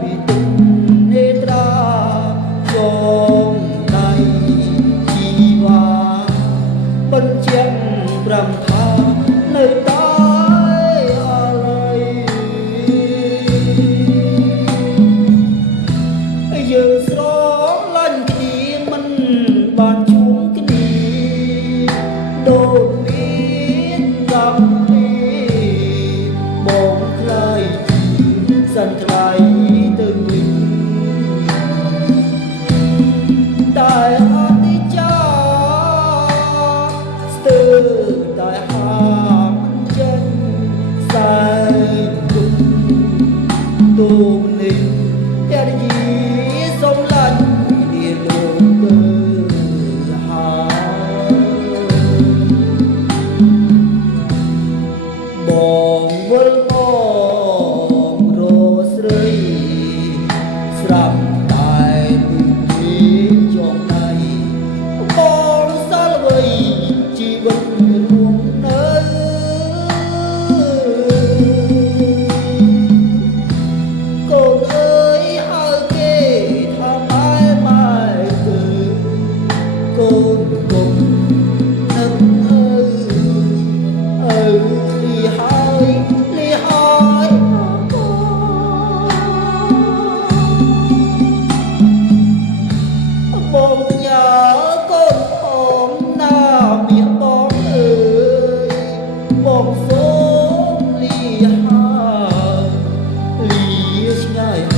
ពីទុំនេត្រាចងដៃជីវ៉ាបញ្ជាក់ប្រាំថានៅតែអាឡ័យយើងស្រឡាញ់គ្នាមិនបានជួបគ្នាដូចមានកម្មពីមកខ្លាយសន្ថ្លៃទៅវិញតែអនិច្ចាស្ទើរតែហាមចេញសែងទុកទូនេះតែយីសូមឡាញ់គ្នាលោកទៅបងវិលមករស្រីស្រាប់តែពីចងដៃបងសាល់វ័យជីវិតរួមនៅកូនអើយហៅគេថាម៉ែម៉ែទៅកូនគុំនឹកអើលីហើយលីហើយបងញ៉ាកូនផងណាមានបងអើយបងសូមលីហើយលីឆ្ងាយ